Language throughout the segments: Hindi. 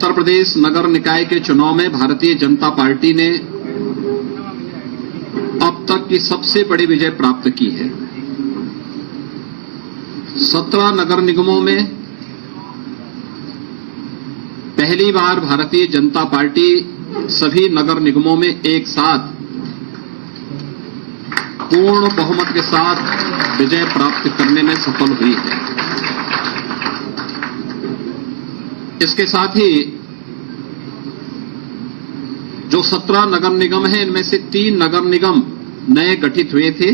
उत्तर प्रदेश नगर निकाय के चुनाव में भारतीय जनता पार्टी ने अब तक की सबसे बड़ी विजय प्राप्त की है। 17 नगर निगमों में पहली बार भारतीय जनता पार्टी सभी नगर निगमों में एक साथ पूर्ण बहुमत के साथ विजय प्राप्त करने में सफल हुई है। इसके साथ ही जो 17 नगर निगम हैं, इनमें से 3 नगर निगम नए गठित हुए थे,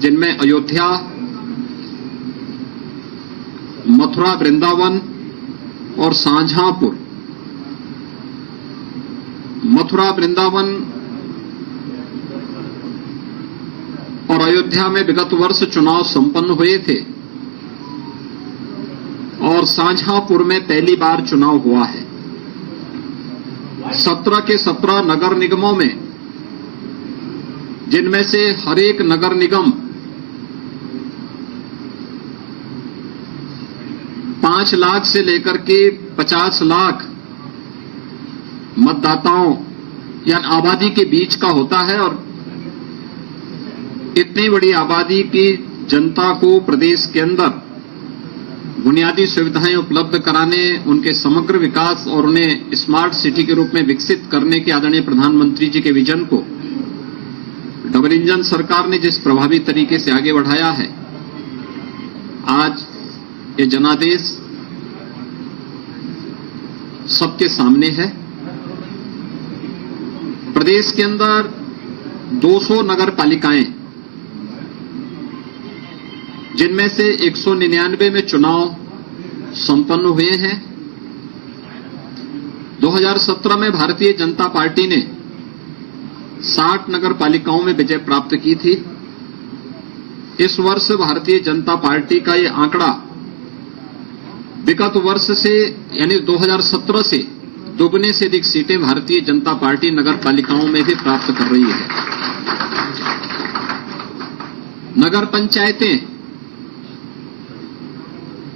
जिनमें अयोध्या, मथुरा वृंदावन और शाहजहांपुर। मथुरा वृंदावन और अयोध्या में विगत वर्ष चुनाव संपन्न हुए थे और शाहजहांपुर में पहली बार चुनाव हुआ है। 17 के 17 नगर निगमों में, जिनमें से हर एक नगर निगम 5 लाख से लेकर के 50 लाख मतदाताओं या आबादी के बीच का होता है और इतनी बड़ी आबादी की जनता को प्रदेश के अंदर बुनियादी सुविधाएं उपलब्ध कराने, उनके समग्र विकास और उन्हें स्मार्ट सिटी के रूप में विकसित करने के आदरणीय प्रधानमंत्री जी के विजन को डबल इंजन सरकार ने जिस प्रभावी तरीके से आगे बढ़ाया है, आज ये जनादेश सबके सामने है। प्रदेश के अंदर 200 नगर पालिकाएं, जिनमें से 199 में चुनाव संपन्न हुए हैं। 2017 में भारतीय जनता पार्टी ने 60 नगर पालिकाओं में विजय प्राप्त की थी। इस वर्ष भारतीय जनता पार्टी का ये आंकड़ा विगत वर्ष से यानी 2017 से दोगुने से अधिक सीटें भारतीय जनता पार्टी नगर पालिकाओं में भी प्राप्त कर रही है। नगर पंचायतें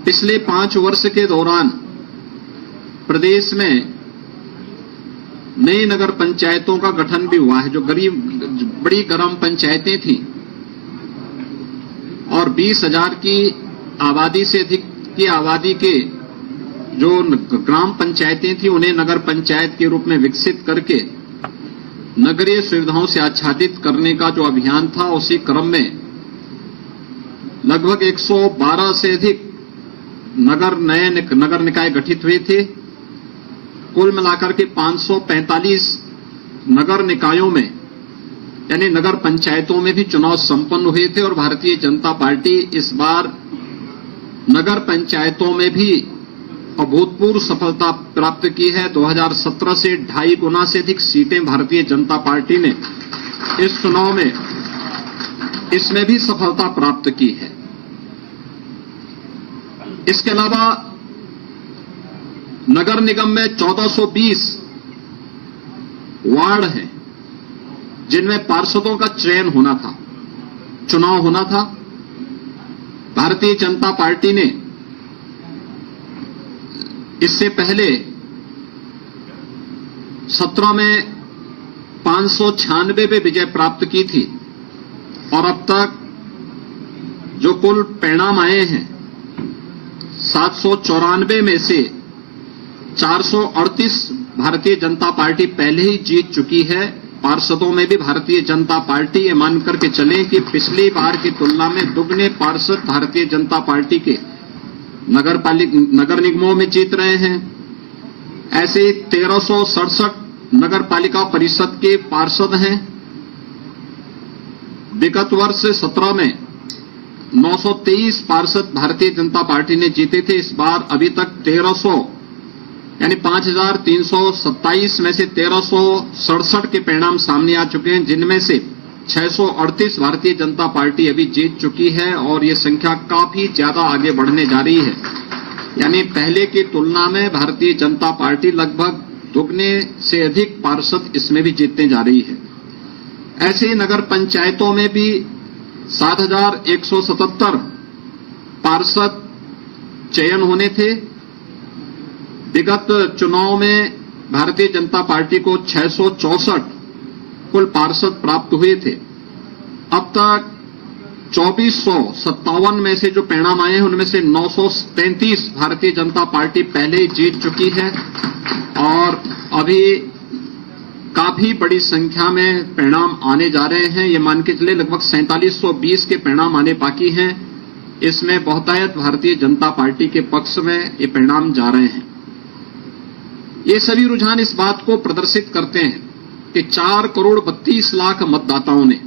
पिछले 5 वर्ष के दौरान प्रदेश में नई नगर पंचायतों का गठन भी हुआ है, जो बड़ी ग्राम पंचायतें थी और 20,000 की आबादी से अधिक की आबादी के जो ग्राम पंचायतें थी, उन्हें नगर पंचायत के रूप में विकसित करके नगरीय सुविधाओं से आच्छादित करने का जो अभियान था, उसी क्रम में लगभग 112 से अधिक नए नगर निकाय गठित हुए थे। कुल मिलाकर के 545 नगर निकायों में यानी नगर पंचायतों में भी चुनाव संपन्न हुए थे और भारतीय जनता पार्टी इस बार नगर पंचायतों में भी अभूतपूर्व सफलता प्राप्त की है। 2017 से 2.5 गुना से अधिक सीटें भारतीय जनता पार्टी ने इस चुनाव में इसमें भी सफलता प्राप्त की है। इसके अलावा नगर निगम में 1420 वार्ड हैं, जिनमें पार्षदों का चयन होना था, चुनाव होना था। भारतीय जनता पार्टी ने इससे पहले 17 में 596 पे विजय प्राप्त की थी और अब तक जो कुल परिणाम आए हैं, 794 में से 438 भारतीय जनता पार्टी पहले ही जीत चुकी है। पार्षदों में भी भारतीय जनता पार्टी ये मान करके चले कि पिछली बार की तुलना में दुगने पार्षद भारतीय जनता पार्टी के नगर निगमों में जीत रहे हैं। ऐसे 1367 नगर पालिका परिषद के पार्षद हैं। विगत वर्ष 17 में 923 पार्षद भारतीय जनता पार्टी ने जीते थे। इस बार अभी तक 1300 यानी 5327 में से 1367 के परिणाम सामने आ चुके हैं, जिनमें से 638 भारतीय जनता पार्टी अभी जीत चुकी है और ये संख्या काफी ज्यादा आगे बढ़ने जा रही है। यानी पहले की तुलना में भारतीय जनता पार्टी लगभग दुगने से अधिक पार्षद इसमें भी जीतने जा रही है। ऐसे ही नगर पंचायतों में भी 7177 पार्षद चयन होने थे, विगत चुनाव में भारतीय जनता पार्टी को 664 कुल पार्षद प्राप्त हुए थे। अब तक 2457 में से जो परिणाम आए हैं उनमें से 933 भारतीय जनता पार्टी पहले ही जीत चुकी है और अभी काफी बड़ी संख्या में परिणाम आने जा रहे हैं। ये मान के चले लगभग 4720 के परिणाम आने बाकी हैं। इसमें बहुतायत भारतीय जनता पार्टी के पक्ष में ये परिणाम जा रहे हैं। ये सभी रुझान इस बात को प्रदर्शित करते हैं कि 4 करोड़ 32 लाख मतदाताओं ने,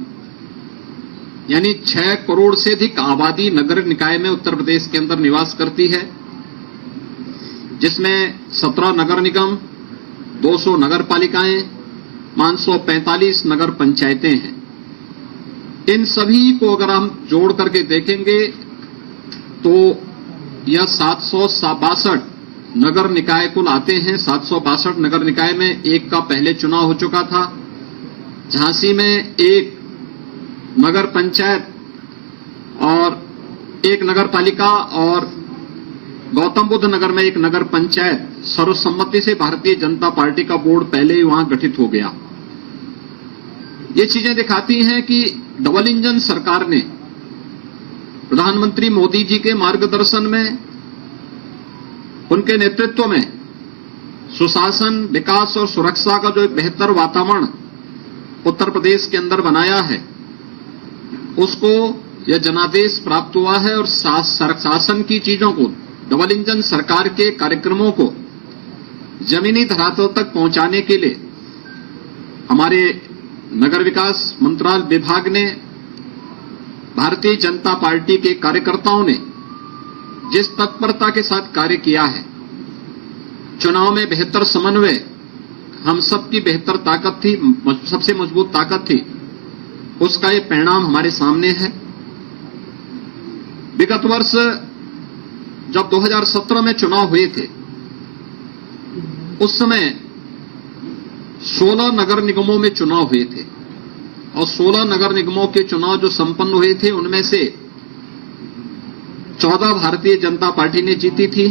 यानी 6 करोड़ से अधिक आबादी नगर निकाय में उत्तर प्रदेश के अंदर निवास करती है, जिसमें 17 नगर निगम, 200 नगर पालिकाएं, 545 नगर पंचायतें हैं। इन सभी को अगर हम जोड़ करके देखेंगे तो यह 762 नगर निकाय कुल आते हैं। 762 नगर निकाय में एक का पहले चुनाव हो चुका था। झांसी में एक नगर पंचायत और एक नगर पालिका और गौतम बुद्ध नगर में एक नगर पंचायत सर्वसम्मति से भारतीय जनता पार्टी का बोर्ड पहले ही वहां गठित हो गया। ये चीजें दिखाती हैं कि डबल इंजन सरकार ने प्रधानमंत्री मोदी जी के मार्गदर्शन में, उनके नेतृत्व में सुशासन, विकास और सुरक्षा का जो एक बेहतर वातावरण उत्तर प्रदेश के अंदर बनाया है, उसको यह जनादेश प्राप्त हुआ है। और शासन की चीजों को, डबल इंजन सरकार के कार्यक्रमों को जमीनी धरातल तक पहुंचाने के लिए हमारे नगर विकास मंत्रालय विभाग ने, भारतीय जनता पार्टी के कार्यकर्ताओं ने जिस तत्परता के साथ कार्य किया है, चुनाव में बेहतर समन्वय हम सबकी बेहतर ताकत थी, सबसे मजबूत ताकत थी, उसका ये परिणाम हमारे सामने है। विगत वर्ष जब 2017 में चुनाव हुए थे, उस समय 16 नगर निगमों में चुनाव हुए थे और 16 नगर निगमों के चुनाव जो संपन्न हुए थे उनमें से 14 भारतीय जनता पार्टी ने जीती थी,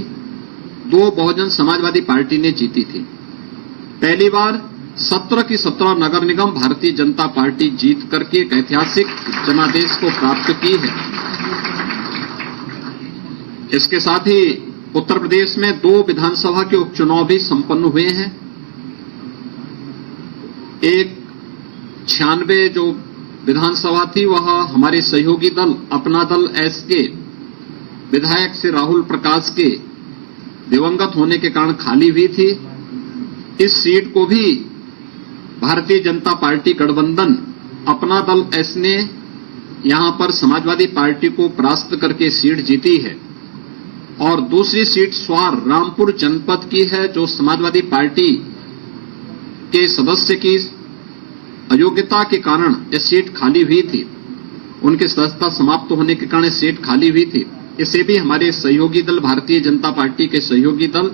2 बहुजन समाजवादी पार्टी ने जीती थी। पहली बार 17 की 17 नगर निगम भारतीय जनता पार्टी जीत करके एक ऐतिहासिक जनादेश को प्राप्त की है। इसके साथ ही उत्तर प्रदेश में 2 विधानसभा के उपचुनाव भी संपन्न हुए हैं। एक 96 जो विधानसभा थी वह हमारे सहयोगी दल अपना दल एस के विधायक श्री राहुल प्रकाश के दिवंगत होने के कारण खाली हुई थी। इस सीट को भी भारतीय जनता पार्टी गठबंधन अपना दल एस ने यहां पर समाजवादी पार्टी को परास्त करके सीट जीती है। और दूसरी सीट स्वार रामपुर जनपद की है, जो समाजवादी पार्टी के सदस्य की अयोग्यता के कारण यह सीट खाली हुई थी, उनकी सदस्यता समाप्त होने के कारण सीट खाली हुई थी। इसे भी हमारे सहयोगी दल, भारतीय जनता पार्टी के सहयोगी दल,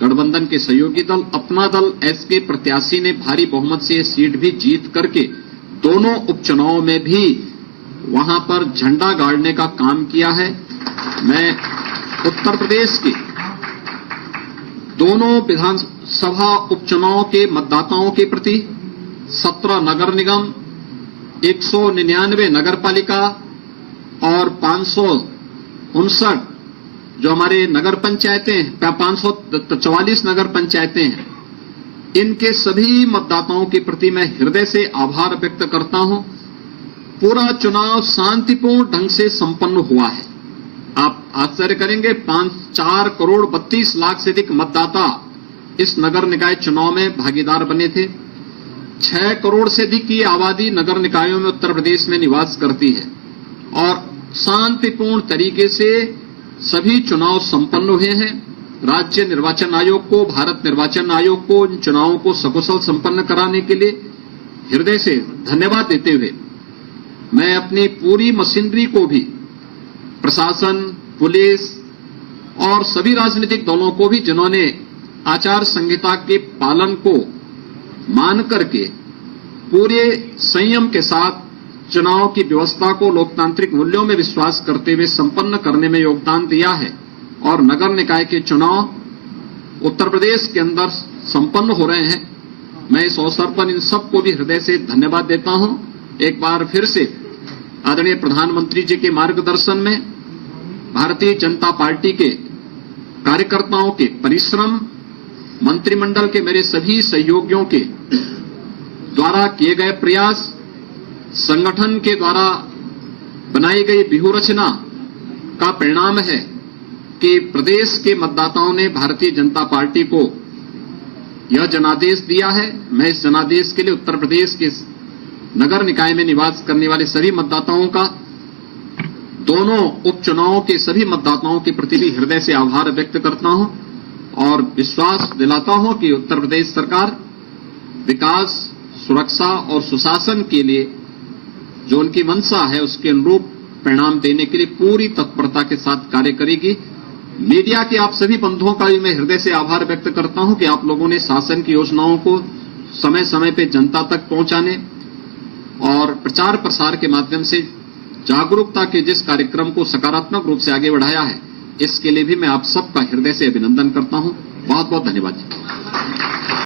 गठबंधन के सहयोगी दल अपना दल एस के प्रत्याशी ने भारी बहुमत से यह सीट भी जीत करके दोनों उपचुनाव में भी वहां पर झंडा गाड़ने का काम किया है। मैं उत्तर प्रदेश के दोनों विधानसभा उपचुनाव के मतदाताओं के प्रति 17 नगर निगम, 199 नगर पालिका और 559 जो हमारे नगर पंचायतें, 544 नगर पंचायतें हैं, इनके सभी मतदाताओं के प्रति मैं हृदय से आभार व्यक्त करता हूं। पूरा चुनाव शांतिपूर्ण ढंग से संपन्न हुआ है। आप आश्चर्य करेंगे, 4 करोड़ 32 लाख से अधिक मतदाता इस नगर निकाय चुनाव में भागीदार बने थे। 6 करोड़ से अधिक की आबादी नगर निकायों में उत्तर प्रदेश में निवास करती है और शांतिपूर्ण तरीके से सभी चुनाव संपन्न हुए हैं। राज्य निर्वाचन आयोग को, भारत निर्वाचन आयोग को इन चुनावों को सकुशल संपन्न कराने के लिए हृदय से धन्यवाद देते हुए मैं अपनी पूरी मशीनरी को भी, प्रशासन, पुलिस और सभी राजनीतिक दलों को भी, जिन्होंने आचार संहिता के पालन को मान करके पूरे संयम के साथ चुनाव की व्यवस्था को लोकतांत्रिक मूल्यों में विश्वास करते हुए संपन्न करने में योगदान दिया है और नगर निकाय के चुनाव उत्तर प्रदेश के अंदर संपन्न हो रहे हैं। मैं इस अवसर पर इन सबको भी हृदय से धन्यवाद देता हूं। एक बार फिर से आदरणीय प्रधानमंत्री जी के मार्गदर्शन में भारतीय जनता पार्टी के कार्यकर्ताओं के परिश्रम, मंत्रिमंडल के मेरे सभी सहयोगियों के द्वारा किए गए प्रयास, संगठन के द्वारा बनाई गई व्यूहरचना का परिणाम है कि प्रदेश के मतदाताओं ने भारतीय जनता पार्टी को यह जनादेश दिया है। मैं इस जनादेश के लिए उत्तर प्रदेश के नगर निकाय में निवास करने वाले सभी मतदाताओं का, दोनों उपचुनावों के सभी मतदाताओं के प्रति भी हृदय से आभार व्यक्त करता हूं और विश्वास दिलाता हूं कि उत्तर प्रदेश सरकार विकास, सुरक्षा और सुशासन के लिए जो उनकी मंशा है उसके अनुरूप परिणाम देने के लिए पूरी तत्परता के साथ कार्य करेगी। मीडिया के आप सभी बंधुओं का भी मैं हृदय से आभार व्यक्त करता हूं कि आप लोगों ने शासन की योजनाओं को समय समय पर जनता तक पहुंचाने और प्रचार प्रसार के माध्यम से जागरूकता के जिस कार्यक्रम को सकारात्मक रूप से आगे बढ़ाया है, इसके लिए भी मैं आप सबका हृदय से अभिनंदन करता हूं। बहुत बहुत धन्यवाद।